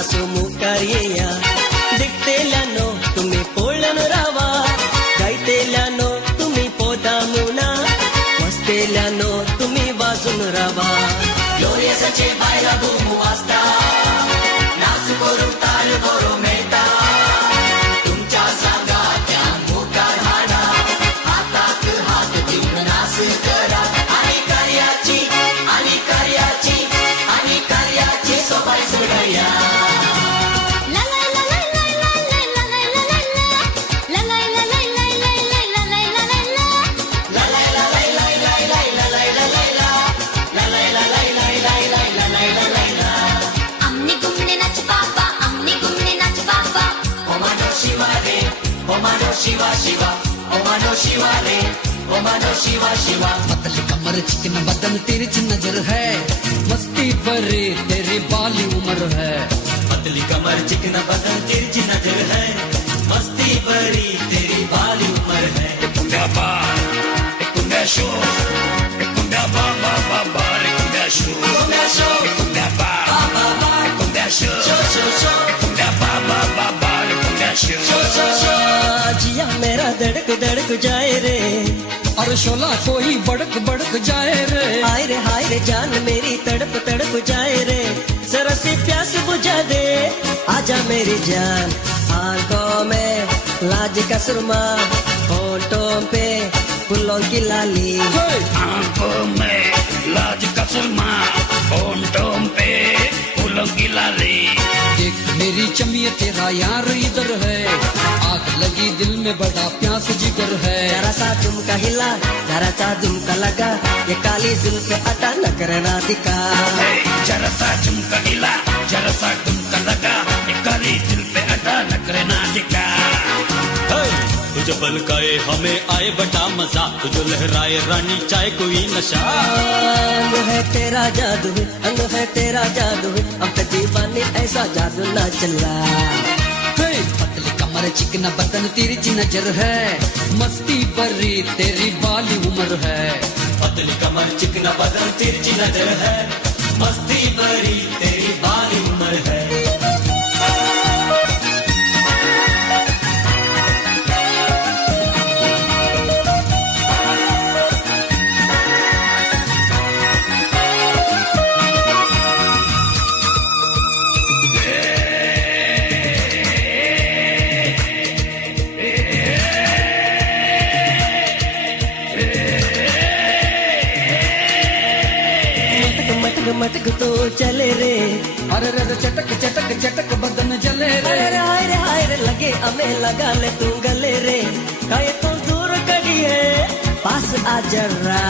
मुकारिया दिखतेल्यानो तुम्ही पोळण रावा गायतेल्यानो तुम्ही पोदामुना वाचतेल्यानो तुम्ही वाजून रावा ग्लोरियसचे बायला भूमू वाजता नाच करू ताल बरो मेळटा तुमच्या सांगात्या मुखार हाडा हाताक हात दिवन नाच करा आणि कार्याची सोबाय सोडया शिवा शिवा ओ मानो शिवा रे ओ मानो शिवा शिवा पतली कमर चिकन बदन तिरछी नजर है मस्ती भरी तेरी बाली उम्र है पतली कमर चिकन बदन तिरछी नजर है मस्ती भरी तेरी बाली उम्र है कुंडा बा कुंडा शो कुंडा बा बा बा बा कुंडा शो कुंडा बा बा बा कुंडा शो शो कुंडा बा बा बा बा कुंडा शो जिया मेरा धड़क धड़क जाए रे और शोला कोई बड़क बड़क जाए रे हाय रे जान मेरी तड़प तड़प जाए रे जरा सी प्यास बुझा दे आजा मेरी जान आंखों में लाज का सुरमा होठों पे फूलों की लाली आंखों में लाज का सुरमा होठों पे फूलों की लाली देख मेरी चमिया तेरा यार इधर है आग लगी दिल में बड़ा प्यास जिगर है जरा सा झुमका हिला जरा सा झुमका लगा ये काली जुल्फ अटा न करना दिखा जरा सा झुमका हिला जरा सा झुमका लगा ये काली दिल पे अटा न करना दिखा तुझे बलकाए हमें आए बड़ा मजा तुझे लहराए रानी चाहे कोई नशा अंग है तेरा जादू अंग है तेरा जादू अब तक दीवानी ऐसा जादू ना चला पतली कमर चिकन बदन तिरछी नजर है मस्ती भरी तेरी बाली उम्र है पतली कमर चिकना बदन तिरछी नजर है मस्ती भरी तेरी बाली उम्र है मटक तो चले रे अरे रे चटक चटक चटक बदन जले रे हाय रे लगे हमें लगा ले तू गले रे काहे तू दूर कड़ी है पास आ जरा